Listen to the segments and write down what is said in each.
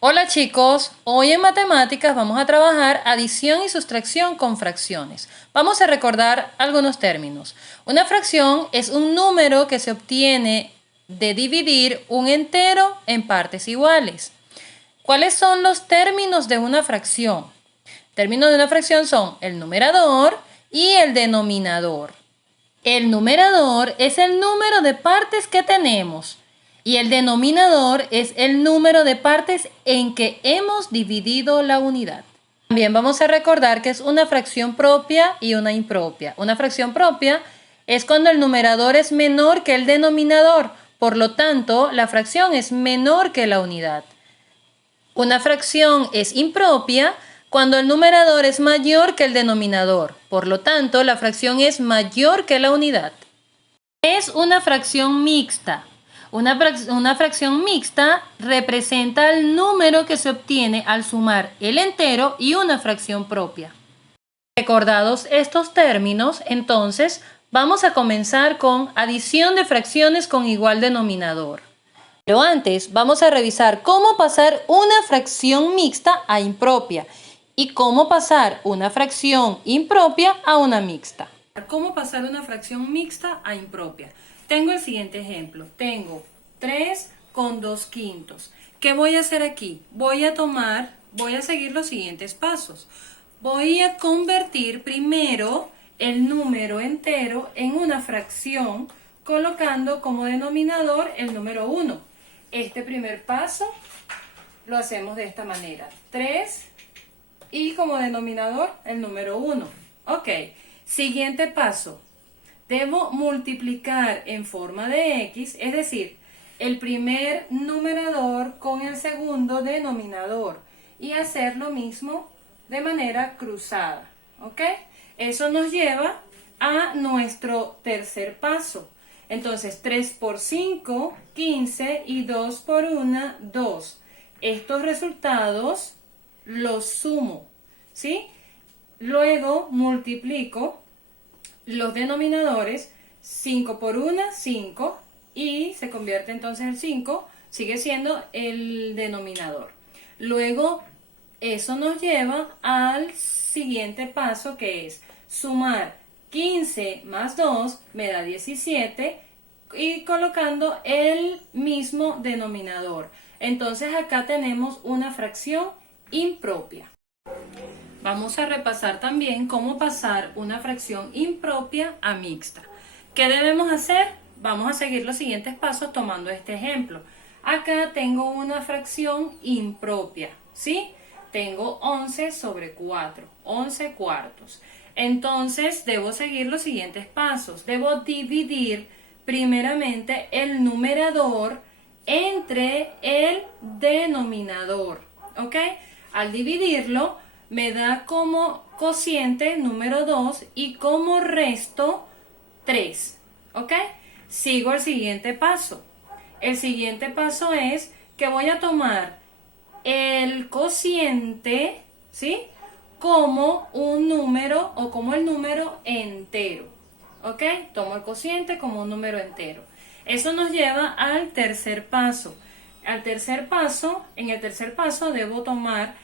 Hola chicos, hoy en matemáticas vamos a trabajar adición y sustracción con fracciones. Vamos a recordar algunos términos. Una fracción es un número que se obtiene de dividir un entero en partes iguales. ¿Cuáles son los términos de una fracción? Términos de una fracción son el numerador y el denominador. El numerador es el número de partes que tenemos y el denominador es el número de partes en que hemos dividido la unidad. También vamos a recordar que es una fracción propia y una impropia. Una fracción propia es cuando el numerador es menor que el denominador, por lo tanto, la fracción es menor que la unidad. Una fracción es impropia cuando el numerador es mayor que el denominador. Por lo tanto, la fracción es mayor que la unidad. Es una fracción mixta. Una fracción mixta representa el número que se obtiene al sumar el entero y una fracción propia. Recordados estos términos, entonces, vamos a comenzar con adición de fracciones con igual denominador. Pero antes vamos a revisar cómo pasar una fracción mixta a impropia y cómo pasar una fracción impropia a una mixta. ¿Cómo pasar una fracción mixta a impropia? Tengo el siguiente ejemplo. Tengo 3 con 2 quintos. ¿Qué voy a hacer aquí? Voy a seguir los siguientes pasos. Voy a convertir primero el número entero en una fracción colocando como denominador el número 1. Este primer paso lo hacemos de esta manera. 3 y como denominador el número 1. Ok, siguiente paso. Debo multiplicar en forma de X, es decir, el primer numerador con el segundo denominador y hacer lo mismo de manera cruzada. ¿Ok? Eso nos lleva a nuestro tercer paso. Entonces, 3 por 5, 15 y 2 por 1, 2. Estos resultados los sumo, ¿sí? Luego multiplico los denominadores, 5 por 1, 5, y se convierte entonces el 5, sigue siendo el denominador. Luego, eso nos lleva al siguiente paso, que es sumar 15 más 2 me da 17 y colocando el mismo denominador. Entonces acá tenemos una fracción impropia. Vamos a repasar también cómo pasar una fracción impropia a mixta. ¿Qué debemos hacer? Vamos a seguir los siguientes pasos tomando este ejemplo. Acá tengo una fracción impropia, ¿sí? Tengo 11 sobre 4, 11 cuartos. Entonces, debo seguir los siguientes pasos. Debo dividir primeramente el numerador entre el denominador, ¿ok? Al dividirlo, me da como cociente número 2 y como resto 3, ¿ok? Sigo el siguiente paso. El siguiente paso es que voy a tomar el cociente, ¿sí? Como un número o como el número entero, ¿ok? Tomo el cociente como un número entero. Eso nos lleva al tercer paso. En el tercer paso debo tomar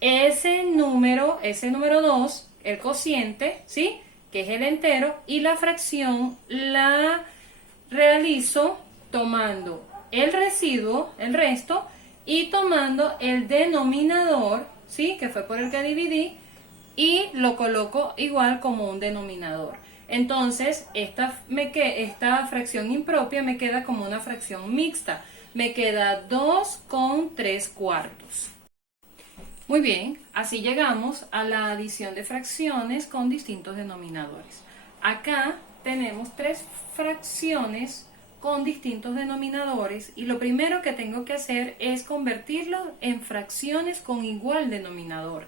ese número 2, el cociente, ¿sí? Que es el entero, y la fracción la realizo tomando el residuo, el resto, y tomando el denominador, ¿sí? Que fue por el que dividí, y lo coloco igual como un denominador. Entonces, esta fracción impropia me queda como una fracción mixta. Me queda 2 con 3 cuartos. Muy bien, así llegamos a la adición de fracciones con distintos denominadores. Acá tenemos 3 fracciones con distintos denominadores y lo primero que tengo que hacer es convertirlo en fracciones con igual denominador.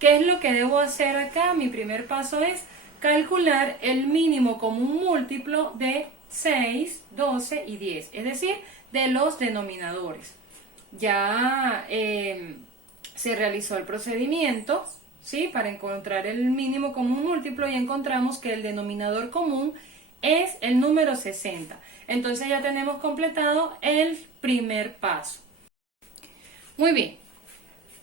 ¿Qué es lo que debo hacer acá? Mi primer paso es calcular el mínimo común múltiplo de 6, 12 y 10, es decir, de los denominadores. Ya se realizó el procedimiento, ¿sí? Para encontrar el mínimo común múltiplo y encontramos que el denominador común es el número 60. Entonces ya tenemos completado el primer paso. Muy bien,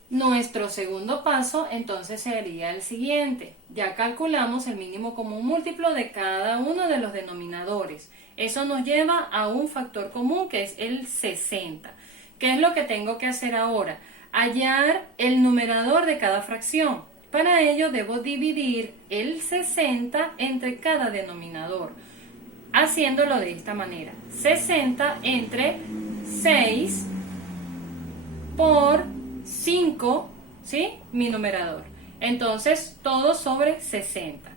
Nuestro segundo paso entonces sería el siguiente. Ya calculamos el mínimo común múltiplo de cada uno de los denominadores. Eso nos lleva a un factor común que es el 60. ¿Qué es lo que tengo que hacer ahora? Hallar el numerador de cada fracción. Para ello debo dividir el 60 entre cada denominador, haciéndolo de esta manera. 60 entre 6 por 5, ¿sí? Mi numerador. Entonces, todo sobre 60.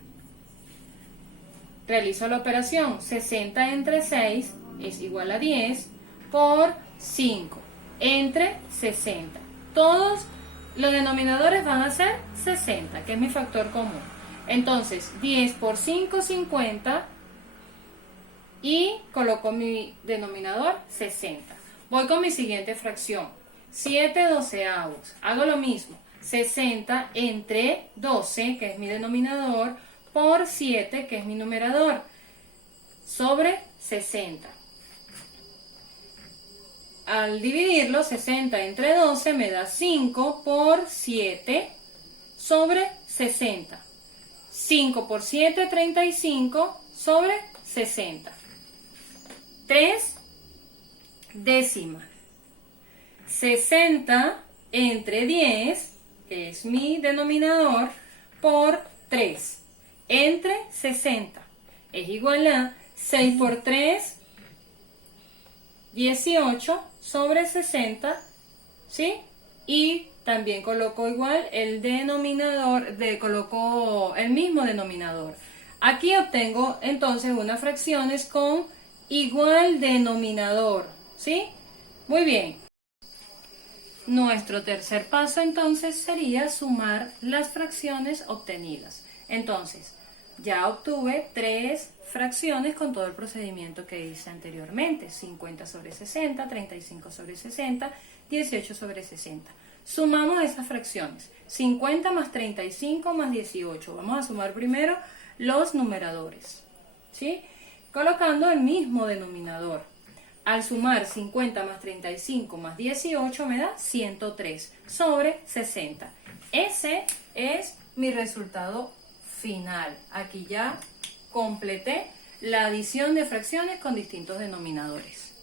Realizo la operación. 60 entre 6 es igual a 10 por 5 entre 60. Todos los denominadores van a ser 60, que es mi factor común. Entonces, 10 por 5, 50. Y coloco mi denominador 60. Voy con mi siguiente fracción. 7 doceavos. Hago lo mismo. 60 entre 12, que es mi denominador, por 7, que es mi numerador, sobre 60. Al dividirlo, 60 entre 12 me da 5 por 7 sobre 60. 5 por 7, 35 sobre 60. 3 décimas. 60 entre 10, que es mi denominador, por 3, entre 60, es igual a 6 por 3, 18 sobre 60, ¿sí? Y también coloco igual el denominador, coloco el mismo denominador. Aquí obtengo entonces unas fracciones con igual denominador, ¿sí? Muy bien. Nuestro tercer paso entonces sería sumar las fracciones obtenidas. Entonces, ya obtuve 3 fracciones con todo el procedimiento que hice anteriormente. 50 sobre 60, 35 sobre 60, 18 sobre 60. Sumamos esas fracciones. 50 más 35 más 18. Vamos a sumar primero los numeradores, ¿sí? Colocando el mismo denominador. Al sumar 50 más 35 más 18 me da 103 sobre 60. Ese es mi resultado final. Aquí ya completé la adición de fracciones con distintos denominadores.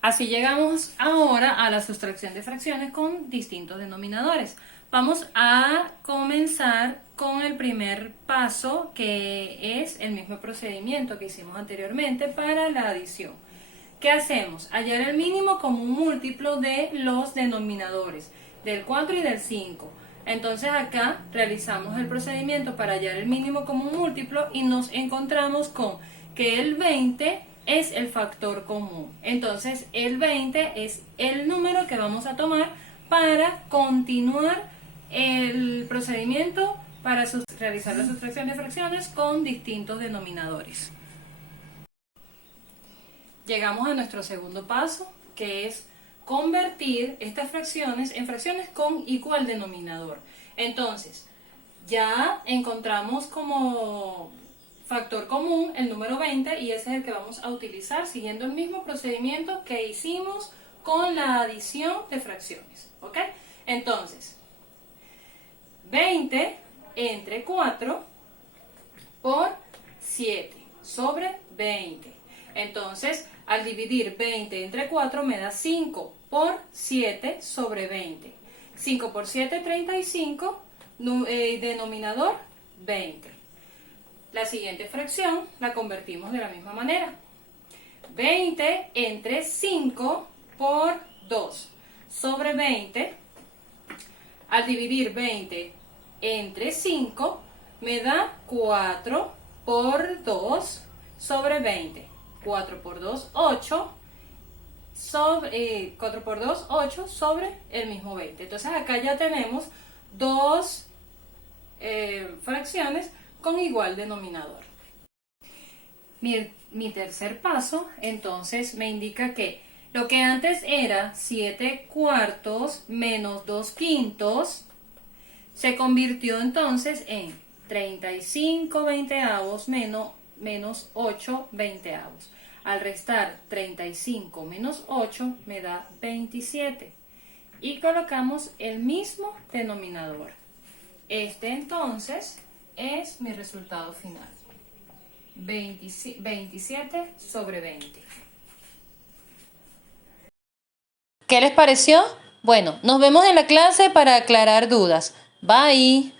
Así llegamos ahora a la sustracción de fracciones con distintos denominadores. Vamos a comenzar con el primer paso, que es el mismo procedimiento que hicimos anteriormente para la adición. ¿Qué hacemos? Hallar el mínimo común múltiplo de los denominadores, del 4 y del 5. Entonces acá realizamos el procedimiento para hallar el mínimo común múltiplo y nos encontramos con que el 20 es el factor común. Entonces el 20 es el número que vamos a tomar para continuar el procedimiento para realizar la sustracción de fracciones con distintos denominadores. Llegamos a nuestro segundo paso, que es convertir estas fracciones en fracciones con igual denominador. Entonces, ya encontramos como factor común el número 20 y ese es el que vamos a utilizar siguiendo el mismo procedimiento que hicimos con la adición de fracciones. ¿Ok? Entonces, 20 entre 4 por 7 sobre 20. Entonces, al dividir 20 entre 4 me da 5 por 7 sobre 20. 5 por 7, 35, denominador 20. La siguiente fracción la convertimos de la misma manera. 20 entre 5 por 2 sobre 20. Al dividir 20 entre 5 me da 4 por 2 sobre 20. 4 por 2, 8, 4 por 2, 8 sobre el mismo 20. Entonces acá ya tenemos dos fracciones con igual denominador. Mi tercer paso entonces me indica que lo que antes era 7 cuartos menos 2 quintos se convirtió entonces en 35 veinteavos menos 8 veinteavos. Al restar 35 menos 8 me da 27. y colocamos el mismo denominador. Este entonces es mi resultado final. 27 sobre 20. ¿Qué les pareció? Bueno, nos vemos en la clase para aclarar dudas. Bye.